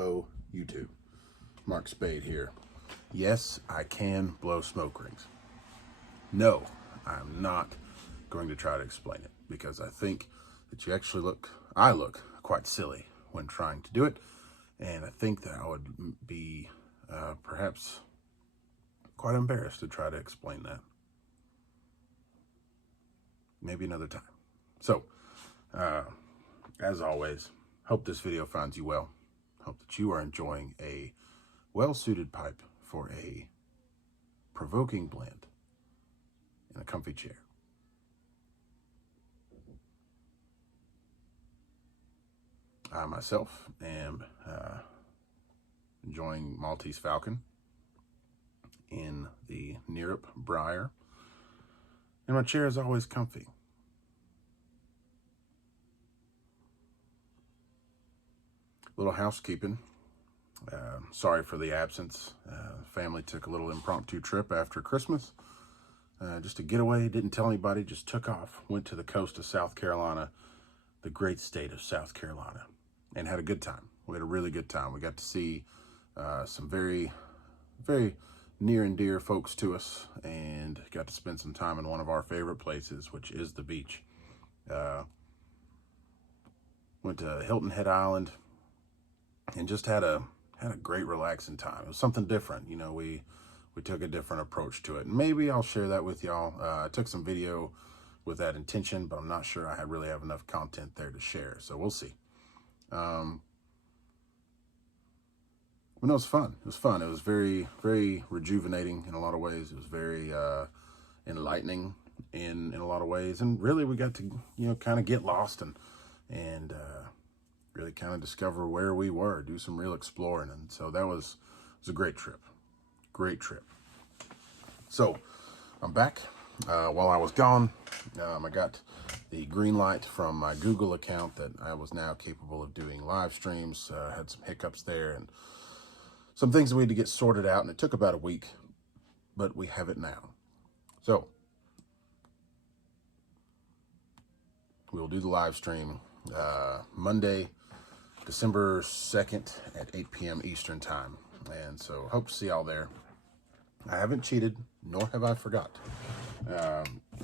Hello, YouTube. Mark Spade here. Yes, I can blow smoke rings. No, I'm not going to try to explain it because I think that I look quite silly when trying to do it. And I think that I would be perhaps quite embarrassed to try to explain that. Maybe another time. So, as always, hope this video finds you well. Hope that you are enjoying a well-suited pipe for a provoking blend in a comfy chair. I myself am enjoying Maltese Falcon in the Nerup Briar, and my chair is always comfy. Little housekeeping. Sorry for the absence. Family took a little impromptu trip after Christmas. Just a getaway, didn't tell anybody, just took off. Went to the coast of South Carolina, the great state of South Carolina, and had a good time. We had a really good time. We got to see some very, very near and dear folks to us, and got to spend some time in one of our favorite places, which is the beach. Went to Hilton Head Island and just had a great relaxing time. It was something different. You know, we took a different approach to it. And maybe I'll share that with y'all. I took some video with that intention, but I'm not sure I really have enough content there to share. So we'll see. But no, it was fun. It was fun. It was very, very rejuvenating in a lot of ways. It was very enlightening in a lot of ways. And really, we got to, you know, kind of get lost and really kind of discover where we were, do some real exploring. And so it was a great trip. Great trip. So I'm back. While I was gone, I got the green light from my Google account that I was now capable of doing live streams. Had some hiccups there and some things that we had to get sorted out, and it took about a week, but we have it now. So we'll do the live stream Monday, December 2nd at 8 p.m. Eastern time. And so hope to see y'all there. I haven't cheated, nor have I forgot.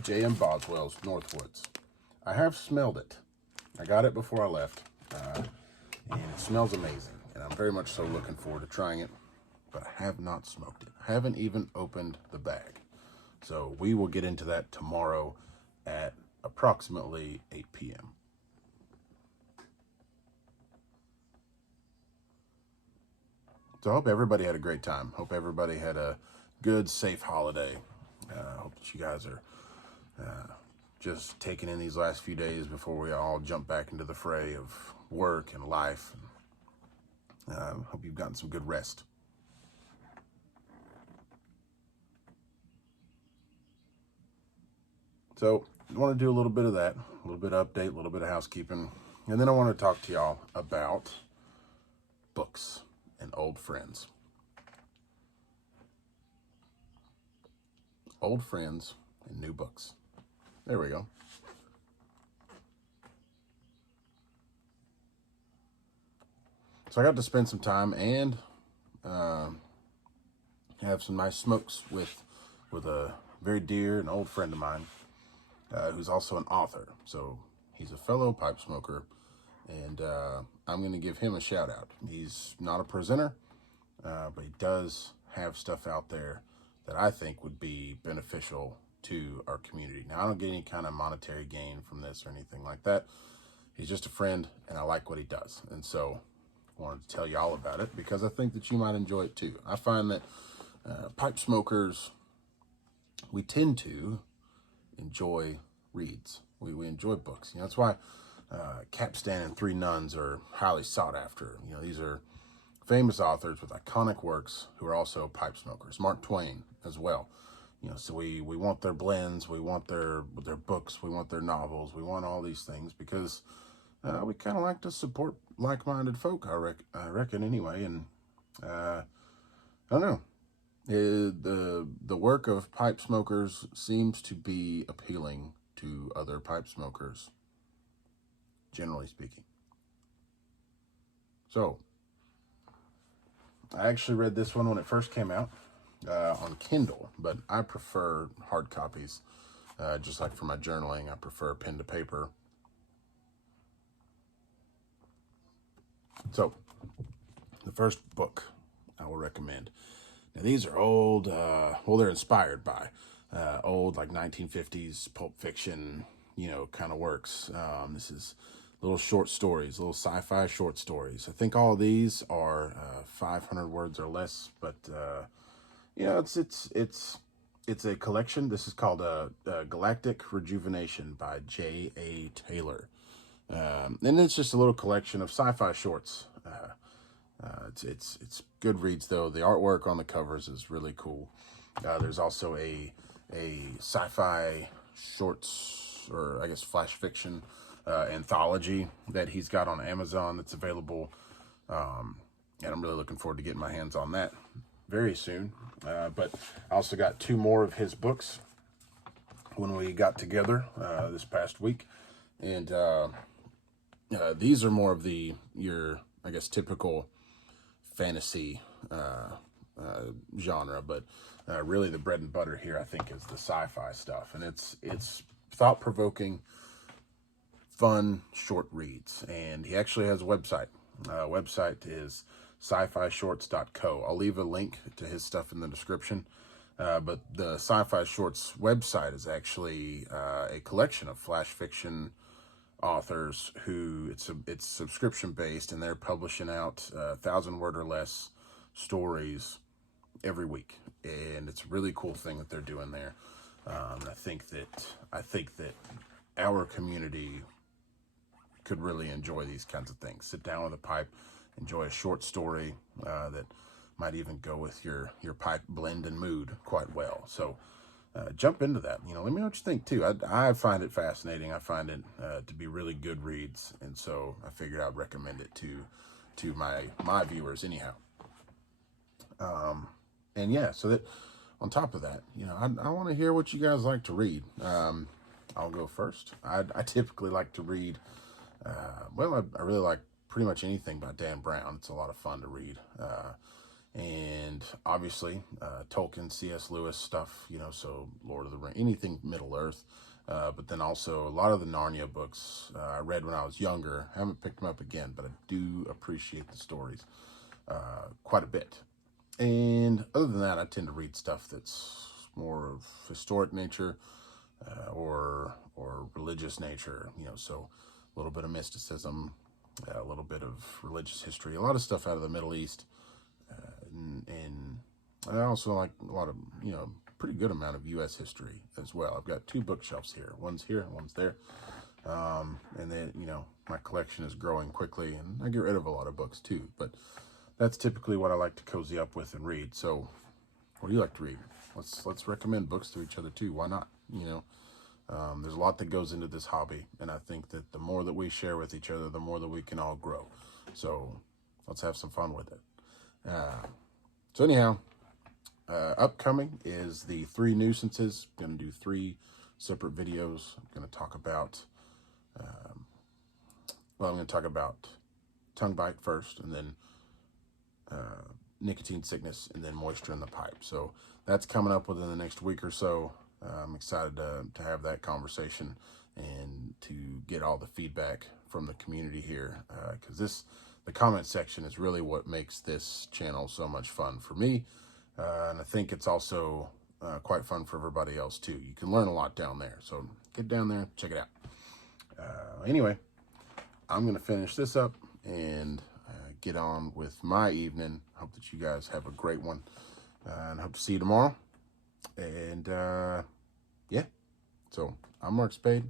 J.M. Boswell's Northwoods. I have smelled it. I got it before I left, and it smells amazing. And I'm very much so looking forward to trying it, but I have not smoked it. I haven't even opened the bag. So we will get into that tomorrow at approximately 8 p.m. So I hope everybody had a great time. Hope everybody had a good, safe holiday. Hope that you guys are just taking in these last few days before we all jump back into the fray of work and life. Hope you've gotten some good rest. So I want to do a little bit of that, a little bit of update, a little bit of housekeeping. And then I want to talk to y'all about books and old friends. Old friends and new books. There we go. So I got to spend some time and have some nice smokes with a very dear and old friend of mine who's also an author. So he's a fellow pipe smoker, and I'm going to give him a shout out. He's not a presenter, but he does have stuff out there that I think would be beneficial to our community. Now, I don't get any kind of monetary gain from this or anything like that. He's just a friend, and I like what he does. And so I wanted to tell you all about it because I think that you might enjoy it too. I find that pipe smokers, we tend to enjoy reads. We enjoy books. You know, that's why Capstan and Three Nuns are highly sought after. You know, these are famous authors with iconic works who are also pipe smokers. Mark Twain as well. You know, so we want their blends, we want their books, we want their novels, we want all these things because we kind of like to support like-minded folk, I reckon anyway. And I don't know. The work of pipe smokers seems to be appealing to other pipe smokers, generally speaking. So I actually read this one when it first came out on Kindle, but I prefer hard copies. Just like for my journaling, I prefer pen to paper. So, the first book I will recommend. Now, these are old, well, they're inspired by old, like 1950s pulp fiction, kind of works. This is little short stories, little sci-fi short stories. I think all of these are 500 words or less, but it's a collection. This is called Galactic Rejuvenation by J.A. Taylor. And it's just a little collection of sci-fi shorts. It's good reads though. The artwork on the covers is really cool. There's also a sci-fi shorts, or I guess flash fiction anthology that he's got on Amazon that's available. And I'm really looking forward to getting my hands on that very soon. But I also got 2 more of his books when we got together this past week. And these are more of your, I guess, typical fantasy genre, but really the bread and butter here, I think, is the sci-fi stuff. And it's thought-provoking, fun, short reads. And he actually has a website. Website is sci-fi shorts.co. I'll leave a link to his stuff in the description. But the Sci-Fi Shorts website is actually a collection of flash fiction authors who it's subscription based, and they're publishing out 1,000-word or less stories every week, and it's a really cool thing that they're doing there. I think that our community could really enjoy these kinds of things. Sit down with a pipe, enjoy a short story that might even go with your pipe blend and mood quite well. So jump into that. Let me know what you think too. I find it fascinating. I find it to be really good reads, and so I figured I'd recommend it to my viewers anyhow. And yeah, so that on top of that, I want to hear what you guys like to read. I'll go first. I typically like to read. I really like pretty much anything by Dan Brown. It's a lot of fun to read. And obviously, Tolkien, C.S. Lewis stuff, so Lord of the Rings, anything Middle Earth. But then also a lot of the Narnia books I read when I was younger. I haven't picked them up again, but I do appreciate the stories quite a bit. And other than that, I tend to read stuff that's more of historic nature or religious nature, so a little bit of mysticism, a little bit of religious history, a lot of stuff out of the Middle East. And I also like a lot of, pretty good amount of U.S. history as well. I've got 2 bookshelves here. One's here, one's there. And then, my collection is growing quickly, and I get rid of a lot of books too. But that's typically what I like to cozy up with and read. So what do you like to read? Let's recommend books to each other too. Why not? There's a lot that goes into this hobby, and I think that the more that we share with each other, the more that we can all grow. So let's have some fun with it. So anyhow, upcoming is the 3 nuisances. I'm going to do 3 separate videos. I'm going to talk about, I'm going to talk about tongue bite first, and then nicotine sickness, and then moisture in the pipe. So that's coming up within the next week or so. I'm excited to have that conversation and to get all the feedback from the community here, because the comment section is really what makes this channel so much fun for me, and I think it's also quite fun for everybody else too. You can learn a lot down there, so get down there, check it out. Anyway, I'm gonna finish this up and get on with my evening. Hope that you guys have a great one, and hope to see you tomorrow. And yeah, so I'm Mark Spade.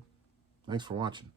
Thanks for watching.